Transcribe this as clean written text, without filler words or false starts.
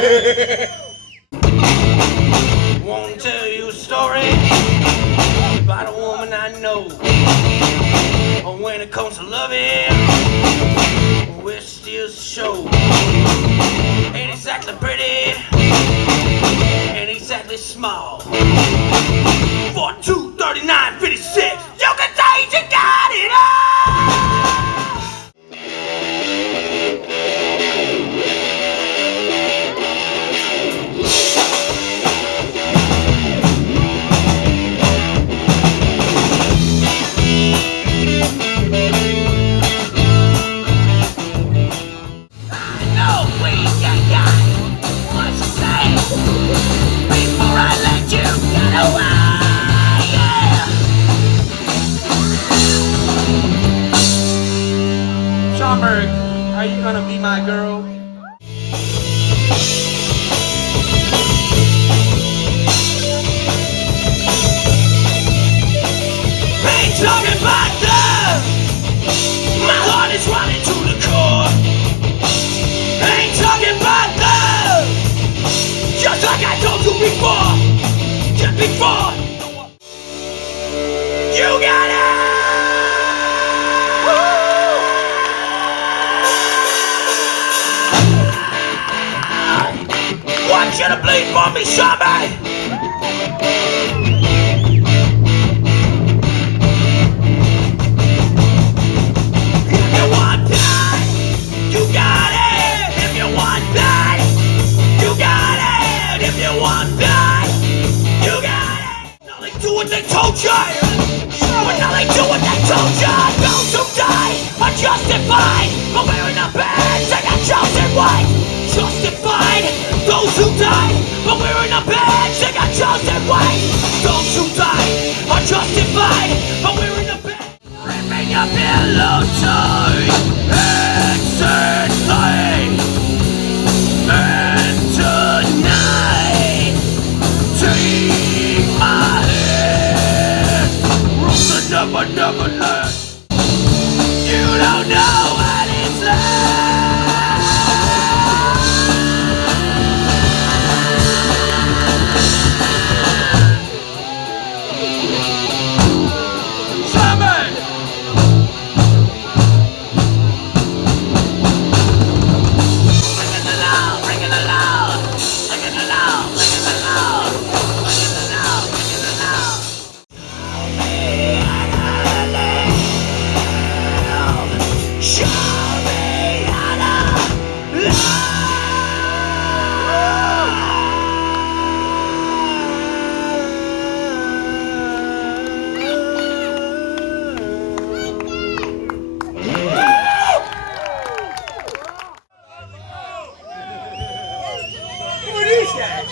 Want to tell you a story about a woman I know. When it comes to loving, we're still show. Ain't exactly pretty, ain't exactly small. 42, 39, 56. You can say you got it all. Schaumburg, are you gonna be my girl? Ain't talking about love. My heart is running to the core. Ain't talking about love. Just like I told you before. Just before. You got it! Want you to bleed for me, Schaumburg! If you want that, you got it! If you want that, you got it! If you want that, you got it! Nothing to what they told you! But nothing to what they told you! Those who die are justified! But we're in the bed, they got chosen white! Justified! Those who died, but we're in a bed, they got chosen white. Those who died are justified, but we're in a bed. Ripping your pillow tight, instantly. And tonight, take my hand. Rules that never learn. You don't know what it's like. Who are these guys?